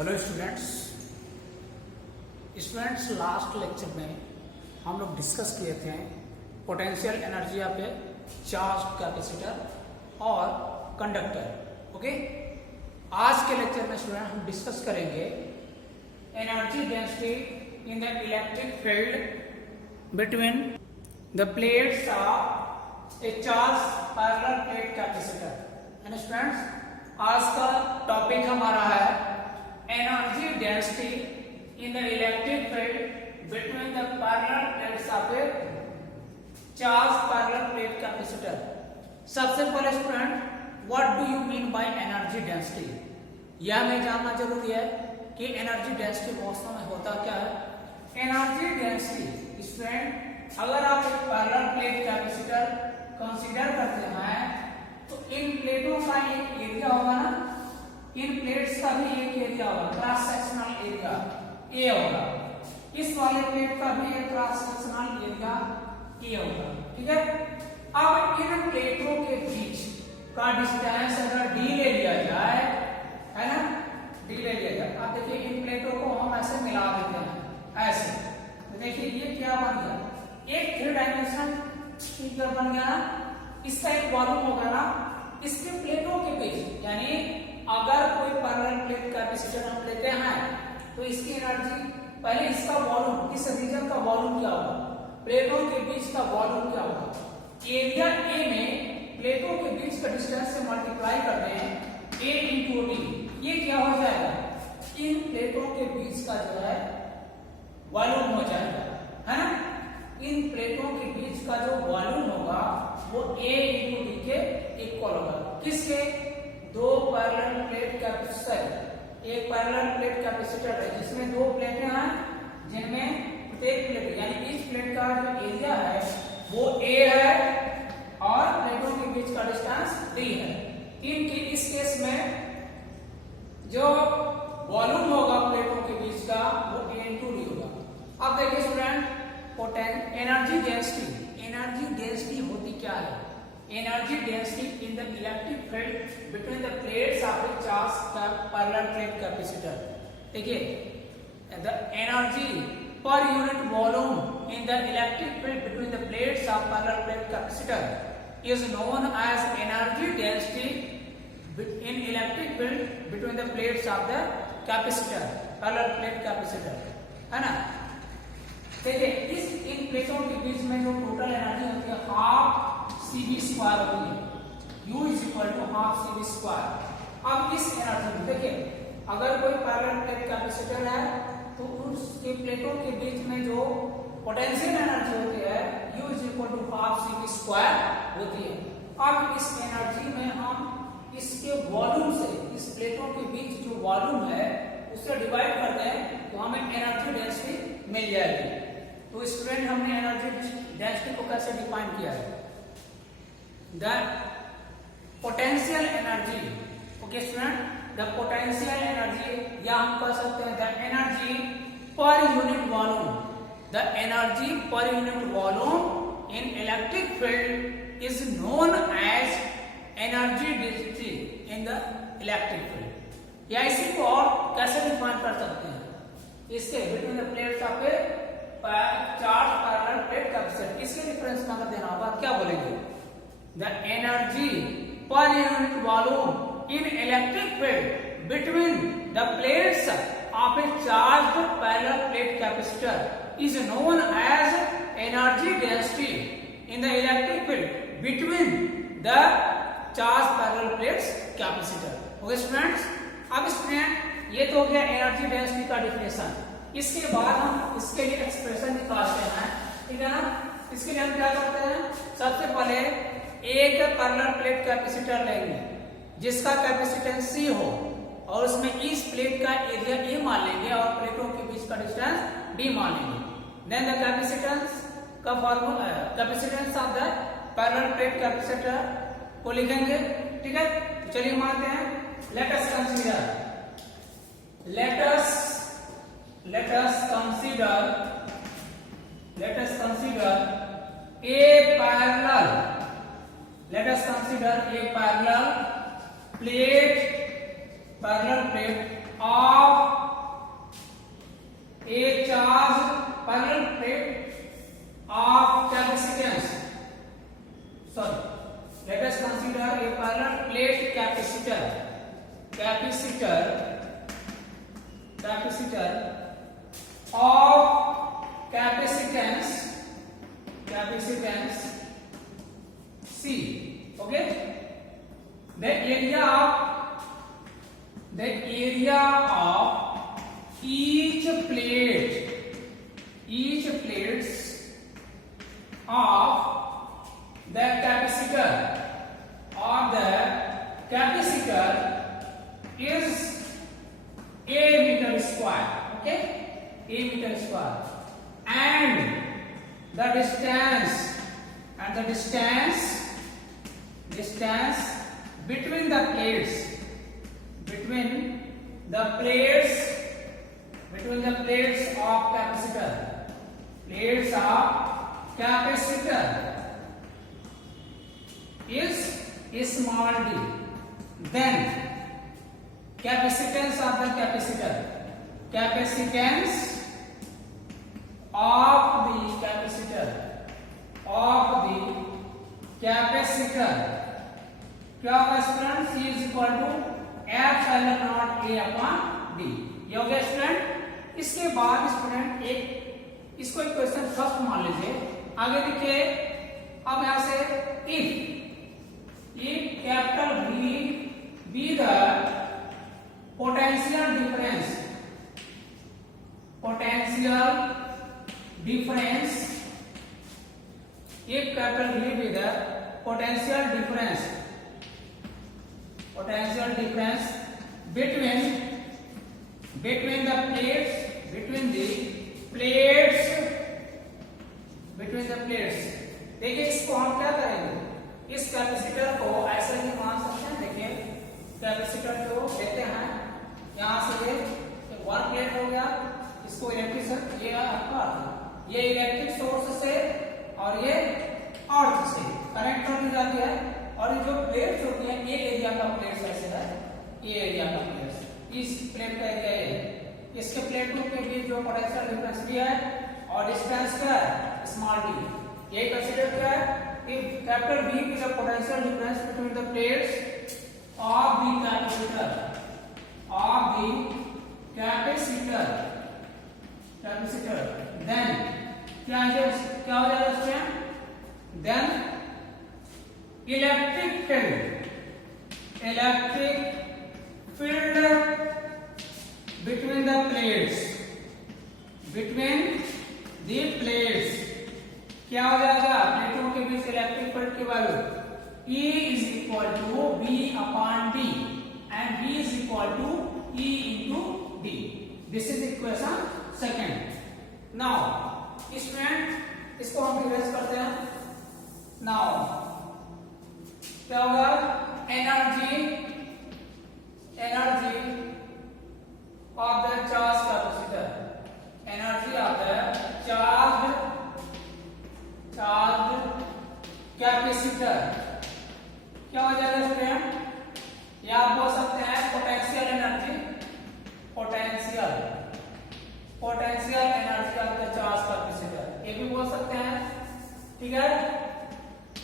Hello students last lecture में हम लोग डिस्कस किए थे potential energy of a charge capacitor और कंडक्टर। ओके, आज के लेक्चर में स्टूडेंट हम डिस्कस करेंगे energy density in the electric field between the plates of a charge parallel plate capacitor. And students, आज का टॉपिक हमारा है energy density in the electric field between the parallel plates of a charge parallel plate capacitor. सबसे पहले student, what do you mean by energy density? यह हमें जानना जरूरी है कि एनर्जी डेंसिटी वास्तव में होता क्या है। एनर्जी डेंसिटी स्टूडेंट, अगर आप एक पैरेलल प्लेट कैपेसिटर कंसीडर करते हैं तो इन प्लेटों का एक एरिया होगा ना, इन प्लेट्स का भी एक एरिया होगा, क्रॉस सेक्शनल एरिया ए होगा। इस वाले प्लेट का भी एक क्रॉस सेक्शनल एरिया ए होगा। ठीक है, अब इन प्लेटों के बीच का डिस्टेंस अगर डी ले लिया जाए, है ना, डी ले लिया जाए। अब देखिए इन प्लेटों को हम ऐसे मिला देते हैं ऐसे, तो देखिए ये क्या बन गया, एक 3 डायमेंशन फिगर बन गया ना। इसका एक वॉल्यूम होगा ना, इसके प्लेटों के बीच, यानी अगर कोई पैरेलल प्लेट कैपेसिटर हम लेते हैं तो इसकी एनर्जी, पहले इसका वॉल्यूम, इस रीजन का वॉल्यूम क्या होगा, प्लेटों के बीच का वॉल्यूम क्या होगा, एरिया ए में प्लेटों के बीच का डिस्टेंस से मल्टीप्लाई करते हैं ए इंटू डी, ये क्या हो जाएगा, इन प्लेटों के बीच का जो है वॉल्यूम हो जाएगा, है ना। इन प्लेटों के बीच का जो वॉल्यूम होगा वो ए इंटू डी के इक्वल होगा। किसके? दो पैरेलल प्लेट कैपेसिटर, एक पैरेलल प्लेट कैपेसिटर है जिसमें दो प्लेटें हैं, जिनमें प्रत्येक प्लेट यानी इस प्लेट का जो एरिया है वो ए है और प्लेटों के बीच का डिस्टेंस डी है। इनके इस केस में जो वॉल्यूम होगा प्लेटों के बीच का वो ए इंटू डी होगा। अब देखिए स्टूडेंट, एनर्जी डेंसिटी होती क्या है? Energy density in the electric field between the plates of a charge parallel plate capacitor. देखिए, the energy per unit volume in the electric field between the plates of parallel plate capacitor is known as energy density in electric field between the plates of the capacitor, parallel plate capacitor, है ना। देखिए, इस इन प्लेटों के बीच में जो total energy होती है हाफ CV स्क्वायर होती है, U is equal to half CV square. अब इस एनर्जी में देखिए, अगर कोई पैरेलल प्लेट कैपेसिटर है तो उसके प्लेटों के बीच में जो पोटेंशियल एनर्जी होती है U is equal to half CV square होती है। अब इस एनर्जी में हम इसके वॉल्यूम से, इस प्लेटों के बीच जो वॉल्यूम है उससे डिवाइड करते हैं तो हमें एनर्जी डेंसिटी मिल जाएगी। तो स्टूडेंट, हमने एनर्जी डेंसिटी को कैसे डिफाइन किया है? The potential energy, okay student, the potential energy, या हम कह सकते हैं the energy per unit volume, the energy per unit volume in electric field is known as energy density in the electric field. या इसी को और कैसे डिफाइन कर सकते हैं? इसके between the plates of a charge parallel plate capacitor, इसके डिफरेंस का देना होगा, क्या बोलेंगे? The energy per unit volume in electric field between the plates of a charge parallel plate capacitor is known as energy density in the electric field between the charge parallel plates capacitor. Okay students, अब student ये तो हो गया energy density का definition. इसके बाद हम इसके लिए एक्सप्रेशन निकालते हैं, ठीक है ना। इसके लिए हम क्या करते हैं, सबसे पहले एक पैरेलल प्लेट कैपेसिटर लेंगे जिसका कैपेसिटेंस C हो और उसमें इस प्लेट का एरिया A मान लेंगे और प्लेटों के बीच का डिस्टेंस D मान लेंगे। देन द कैपेसिटेंस का formula, capacitance of the parallel plate capacitor को लिखेंगे, ठीक है। तो चलिए मानते हैं, let us consider a parallel plate of of capacitance C. Okay, the area of each plates of the capacitor is a meter square. Okay, a meter square, and the distance between the plates of capacitor is small d. Then capacitance of the capacitor क्या होगा student? C is equal to epsilon naught A upon D। ये हो गया student. इसके बाद student इसको एक question first मान लीजिए। आगे देखिए, अब यहां से if capital V be the potential difference if capital V be the potential difference between the plates देखिए इसको हम क्या करेंगे, इस कैपेसिटर को ऐसे ही मान सकते हैं। देखिए कैपेसिटर को लेते हैं, यहाँ से ये वन प्लेट हो गया, इसको इलेक्ट्रिक ये इलेक्ट्रिक सोर्स से और ये अर्थ से कनेक्ट कर दी जाती है। और ये जो प्लेट्स होती हैं, ये एरिया का प्लेट्स ऐसे है, ये एरिया का प्लेट्स, इस प्लेट का एरिया है, इसके प्लेटों के बीच जो पोटेंशियल डिफरेंस भी है और डिस्टेंस क्या है, स्मॉल डी। ये कंसीडर क्या है, if capital V is a potential difference between the plates of the capacitor then क्या हो जाएगा student? then electric field between the plates क्या हो जाएगा, प्लेटों के बीच इलेक्ट्रिक फील्ड की value E is equal to B upon D and B is equal to E into D. This is equation second. Now student इसको हम revise करते हैं। Now क्या होगा, energy of the charged capacitor, energy of the charge capacitor क्या हो जाएगा student? या आप बोल सकते हैं potential energy of the charge capacitor, ये भी बोल सकते हैं। ठीक है,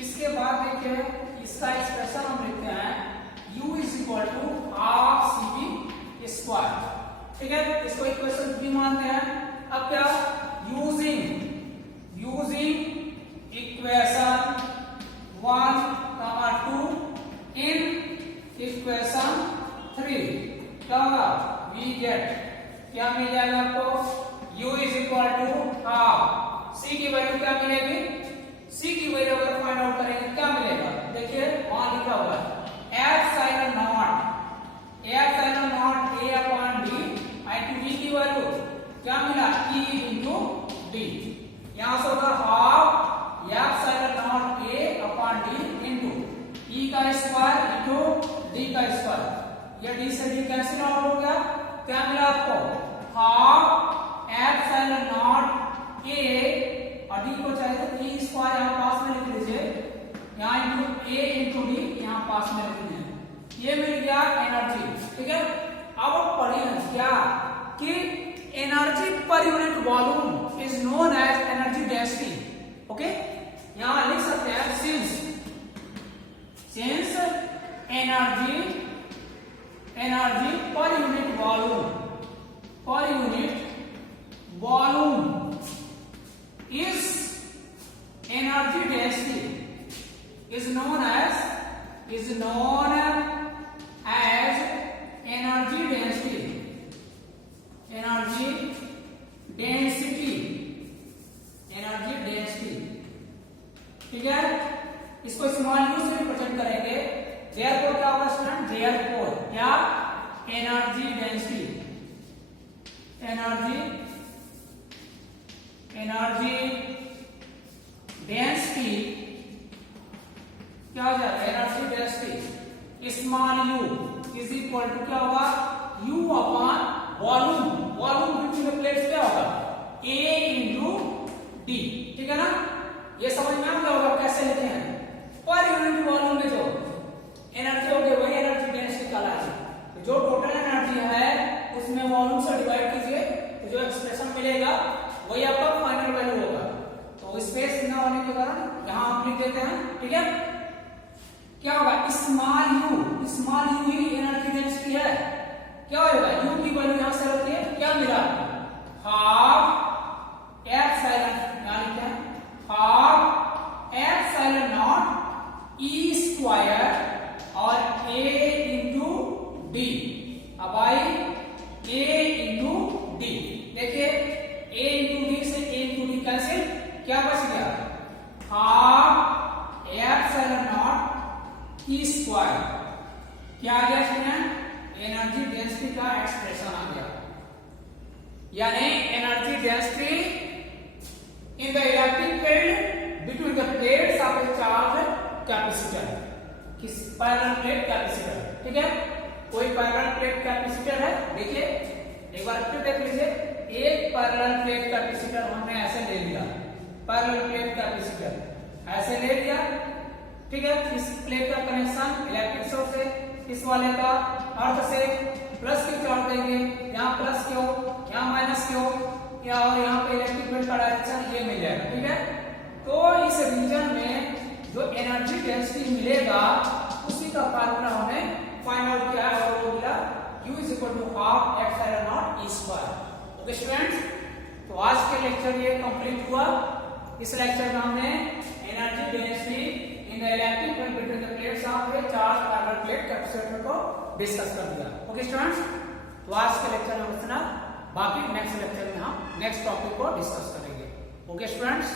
इसके बाद देखिए इसका एक्सप्रेशन हम लिखते हैं U is equal to half CV square. ठीक है, इसको इक्वेशन भी मानते हैं। अब क्या, यूजिंग इक्वेशन 1, 2 इन इक्वेशन 3 क्या होगा, वी गेट क्या मिल जाएगा आपको, U is equal to half, C की वैल्यू क्या मिलेगी, C की वैल्यू अगर फाइंड आउट करेंगे क्या मिलेगा, देखिए वहां लिखा हुआ है epsilon naught A upon D into V की वैल्यू क्या मिला, E इंटू D। यहां से होगा half epsilon naught A upon D into E का स्क्वायर इंटू D का स्क्वायर। ये D से D कैंसिल आउट हो गया, क्या मिला आपको, हाफ एप्सिलॉन नॉट A और D को चाहिए तो E स्क्वायर यहाँ पास में लिख लीजिए, यहाँ इंटू A इंटू D यहाँ पास में लिख लीजिए। ये मिल गया एनर्जी। ठीक है, अब पढ़िए क्या कि energy per unit volume is known as energy density. Okay, यहां लिख सकते हैं since energy energy per unit volume is energy density is known as energy density। ठीक है, इसको स्मॉल यू से रिप्रेजेंट करेंगे। therefore क्या होगा स्टूडेंट, therefore क्या, एनर्जी डेंसिटी क्या हो जाएगा, energy density small u is equal to क्या होगा, u upon volume between the plates क्या होगा, a इंटू d। ठीक है ना, ये समझ में आ गया होगा कैसे लेते हैं। पर यूनिट वॉल्यूम में जो एनर्जी होगी वही एनर्जी डेंसिटी कहलाती है। जो टोटल एनर्जी है उसमें वॉल्यूम से डिवाइड कीजिए तो जो एक्सप्रेशन मिलेगा वही आपका फाइनल वैल्यू होगा। तो स्पेस ना होने के कारण यहां हम लिख देते हैं। ठीक है, क्या होगा, small you he energy density है। क्या होगा, यू की वैल्यू यहां से रखिए, क्या मिला, हाफ एप्सिलॉन, यहां लिखते हैं half epsilon naught E square और a इंटू डी। अब आई a इंटू डी, देखिए a इंटू डी से a इंटू डी कैंसिल, क्या बच गया, half epsilon naught E square. क्या आ गया स्टूडेंट, एनर्जी डेंसिटी का एक्सप्रेशन आ गया। यानी energy density in the electric field between the plates of a charge capacitor, किस पैरेलल प्लेट कैपेसिटर। ठीक है, कोई पैरेलल प्लेट कैपेसिटर है, देखिए एक बार फिर देख लीजिए, एक पैरेलल प्लेट कैपेसिटर हमने ऐसे ले लिया, पैरेलल प्लेट कैपेसिटर ऐसे ले लिया। ठीक है, इस प्लेट का कनेक्शन इलेक्ट्रिक सोर्स से, इस वाले का अर्थ से प्लस क्यों जोड़ देंगे, यहाँ प्लस क्यों, यहाँ माइनस क्यों, या और यहाँ पे इलेक्ट्रिक फील्ड का डायरेक्शन ये मिल जाएगा। ठीक है, तो इस रीजन में जो एनर्जी डेंसिटी मिलेगा उसी का फार्मूला हमें फाइंड आउट किया है और वो मिला U is equal to half epsilon naught E square. Okay students, तो आज के लेक्चर ये कंप्लीट हुआ। इस लेक्चर में हमने energy density in the electric field between the plates of a charge parallel plate capacitor को डिस्कस कर दिया। ओके स्टूडेंट्स, तो आज के लेक्चर में इतना, बाकी नेक्स्ट लेक्चर में हम नेक्स्ट टॉपिक को डिस्कस करेंगे। Okay students.